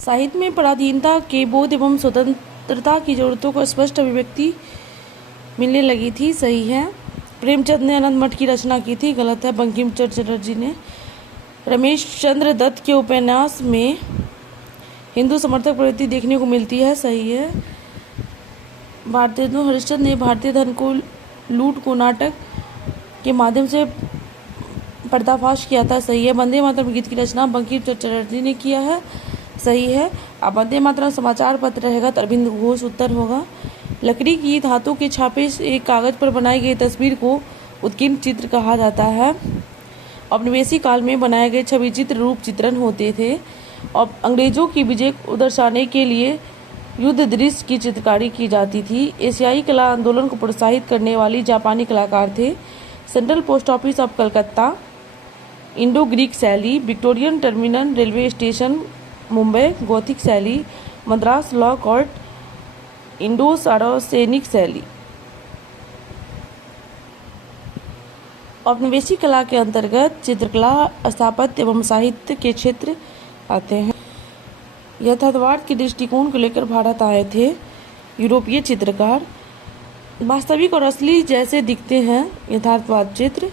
साहित्य में पराधीनता के बोध एवं स्वतंत्रता की जरूरतों को स्पष्ट अभिव्यक्ति मिलने लगी थी। सही है। प्रेमचंद ने आनंद मठ की रचना की थी। गलत है। बंकिम चंद्र चटर्जी ने। रमेश चंद्र दत्त के उपन्यास में हिंदू समर्थक प्रवृत्ति देखने को मिलती है। सही है। भारतेंदु हरिश्चंद्र ने भारतीय धन को लूट को नाटक के माध्यम से पर्दाफाश किया था। सही है। वंदे मातरम गीत की रचना बंकिम चंद्र चटर्जी ने किया है। सही है। अब वंदे मातरम समाचार पत्र रहेगा तो अरविंद घोष उत्तर होगा। लकड़ी की धातु के छापे से एक कागज पर बनाई गई तस्वीर को उत्कीर्ण चित्र कहा जाता है। औपनिवेशिक काल में बनाए गए छवि चित्र रूप चित्रण होते थे और अंग्रेजों की विजय को दर्शाने के लिए युद्ध दृश्य की चित्रकारी की जाती थी। एशियाई कला आंदोलन को प्रोत्साहित करने वाली जापानी कलाकार थे। Central post office of Calcutta, Indo Greek शैली, Victorian terminal railway station Mumbai, Gothic शैली, Madras law court, Indo Saracenic शैली। औपनिवेशिक कला के अंतर्गत चित्रकला, स्थापत्य एवं साहित्य के क्षेत्र आते हैं। यथार्थवाद के दृष्टिकोण को लेकर भारत आए थे यूरोपीय चित्रकार। वास्तविक और असली जैसे दिखते हैं यथार्थवाद चित्र।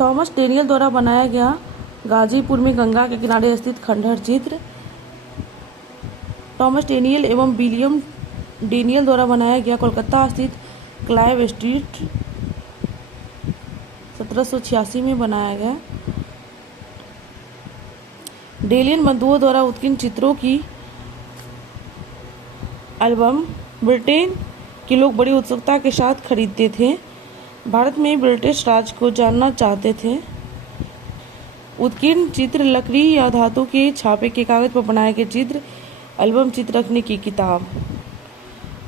थॉमस डेनियल द्वारा बनाया गया गाजीपुर में गंगा के किनारे स्थित खंडहर चित्र। थॉमस डेनियल एवं विलियम डेनियल द्वारा बनाया गया कोलकाता स्थित क्लाइव स्ट्रीट 1786 में बनाया गया। डेलियन बंधुओं द्वारा उत्कीर्ण चित्रों की एल्बम ब्रिटेन के लोग बड़ी उत्सुकता के साथ खरीदते थे। भारत में ब्रिटिश राज को जानना चाहते थे। उत्कीर्ण चित्र लकड़ी या धातु के छापे के कागज पर बनाए गए चित्र, एल्बम चित्र रखने की किताब।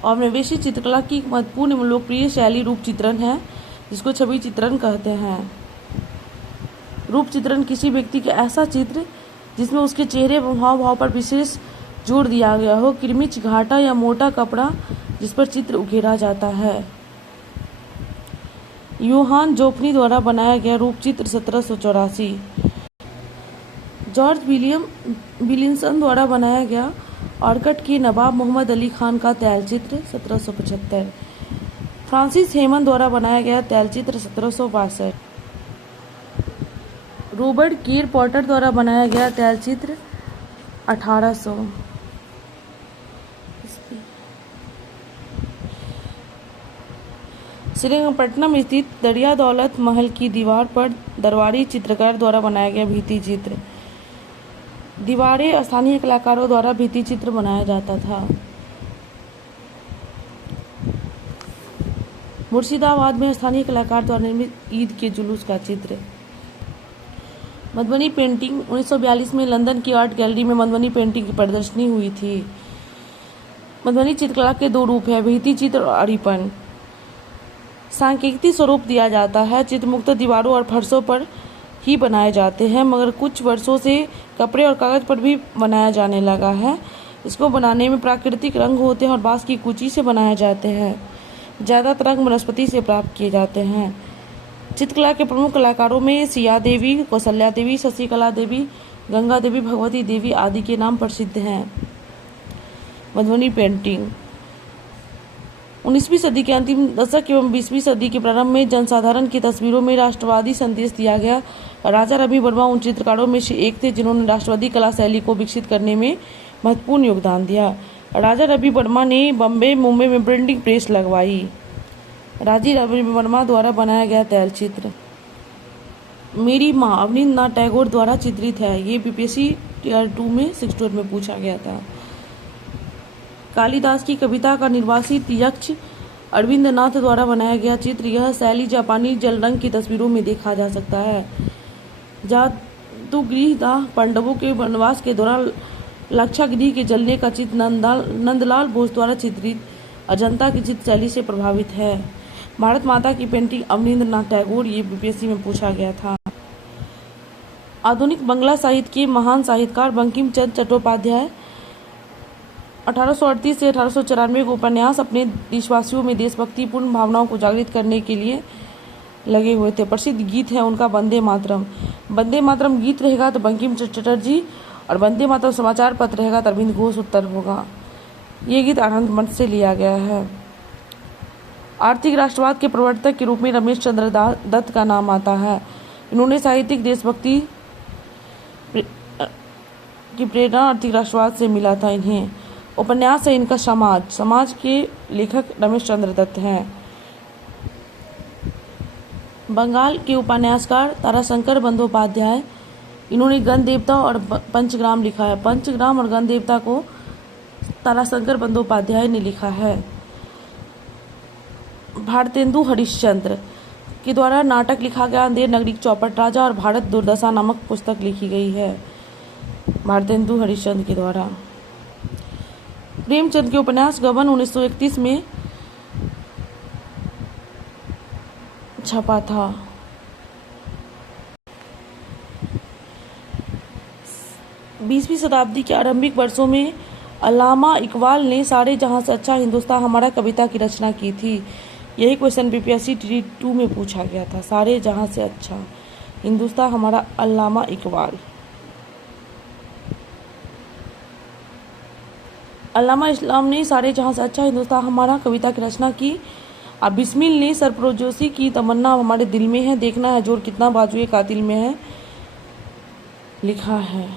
औपनिवेशिक चित्रकला की एक महत्वपूर्ण एवं लोकप्रिय शैली रूप चित्रण है, जिसको छवि चित्रण कहते हैं। रूप चित्रण किसी व्यक्ति का ऐसा चित्र जिसमें उसके चेहरे एवं हाव भाव पर विशेष जोर दिया गया हो। किरमिच, घाटा या मोटा कपड़ा जिस पर चित्र उकेरा जाता है। योहान जोफनी द्वारा बनाया गया रूप चित्र 1784। जॉर्ज विलियमसन द्वारा बनाया गया ऑर्कट के नवाब मोहम्मद अली खान का तैलचित्र 1775। फ्रांसिस हेमन द्वारा बनाया गया तैलचित्र 1762। रॉबर्ट कीर पॉटर द्वारा बनाया गया तैलचित्र 1800। श्रीरंगपट्टनम स्थित दरिया दौलत महल की दीवार पर दरबारी चित्रकार द्वारा बनाया गया भित्ति चित्र। दीवारें स्थानीय कलाकारों द्वारा भित्ति चित्र बनाया जाता था। मुर्शिदाबाद में स्थानीय कलाकार द्वारा निर्मित ईद के जुलूस का चित्र। मधुबनी पेंटिंग 1942 में लंदन की आर्ट गैलरी में मधुबनी पेंटिंग की प्रदर्शनी हुई थी। मधुबनी चित्रकला के दो रूप है, भित्ति चित्र और अरिपन। सांकेतिक स्वरूप दिया जाता है। चित्र मुख्यतः दीवारों और फर्शों पर ही बनाए जाते हैं, मगर कुछ वर्षों से कपड़े और कागज पर भी बनाया जाने लगा है। इसको बनाने में प्राकृतिक रंग होते हैं और बांस की कुची से बनाए जाते हैं। ज़्यादातर रंग वनस्पति से प्राप्त किए जाते हैं। चित्रकला के प्रमुख कलाकारों में सिया देवी, कौशल्या देवी, शशिकला देवी, गंगा देवी, भगवती देवी आदि के नाम प्रसिद्ध हैं। मधुबनी पेंटिंग 19वीं सदी के अंतिम दशक एवं 20वीं सदी के प्रारंभ में जनसाधारण की तस्वीरों में राष्ट्रवादी संदेश दिया गया। राजा रवि वर्मा उन चित्रकारों में से एक थे जिन्होंने राष्ट्रवादी कला शैली को विकसित करने में महत्वपूर्ण योगदान दिया। राजा रवि वर्मा ने बम्बई, मुंबई में प्रिंटिंग प्रेस लगवाई। राजा रवि वर्मा द्वारा बनाया गया तैलचित्र। मेरी माँ अवनींद्रनाथ टैगोर द्वारा चित्रित है। ये बीपीएससी टियर 2 में 6 में पूछा गया था। कालिदास की कविता का निर्वासित यक्ष अरविंद नाथ द्वारा बनाया गया चित्र। यह शैली जापानी जल रंग की तस्वीरों में देखा जा सकता है। जादूगृह पांडवों के वनवास के दौरान लाक्षागृह के जलने का चित्र नंदलाल बोस द्वारा चित्रित अजंता की चित्र शैली से प्रभावित है। भारत माता की पेंटिंग अवनींद्रनाथ टैगोर, ये बीपीएससी में पूछा गया था। आधुनिक बांग्ला साहित्य के महान साहित्यकार बंकिम चंद्र चट्टोपाध्याय 1838 से 1894 को उपन्यास अपने देशवासियों में देशभक्तिपूर्ण भावनाओं को जागृत करने के लिए लगे हुए थे। प्रसिद्ध गीत है उनका वंदे मातरम। वंदे मातरम गीत रहेगा तो बंकिम चंद्र चटर्जी, और वंदे मातरम समाचार पत्र रहेगा तो अरविंद घोष उत्तर होगा। ये गीत आनंद मंच से लिया गया है। आर्थिक राष्ट्रवाद के प्रवर्तक के रूप में रमेश चंद्र दत्त का नाम आता है। इन्होंने साहित्यिक देशभक्ति की प्रेरणा आर्थिक राष्ट्रवाद से मिला था इन्हें। उपन्यास है इनका समाज। समाज के लेखक रमेश चंद्र दत्त हैं। बंगाल के उपन्यासकार ताराशंकर बंदोपाध्याय, इन्होंने गणदेवता और पंचग्राम लिखा है। पंचग्राम और गणदेवता को ताराशंकर बंदोपाध्याय ने लिखा है। भारतेंदु हरिश्चंद्र के द्वारा नाटक लिखा गया अंधेर नगरी चौपट राजा और भारत दुर्दशा नामक पुस्तक लिखी गई है भारतेंदु हरिश्चंद्र के द्वारा। प्रेमचंद के उपन्यास गबन 1931 में छपा था। 20वीं शताब्दी के आरंभिक वर्षों में अल्लामा इकबाल ने सारे जहां से अच्छा हिंदुस्तान हमारा कविता की रचना की थी। यही क्वेश्चन बीपीएससी टी 2 में पूछा गया था। सारे जहां से अच्छा हिंदुस्तान हमारा, अल्लामा इकबाल। अल्लामा इस्लाम ने सारे जहां से अच्छा हिंदुस्तान हमारा कविता की रचना की। अब बिस्मिल ने सरफरोशी की तमन्ना हमारे दिल में है, देखना है जोर कितना बाजुए कातिल में है लिखा है।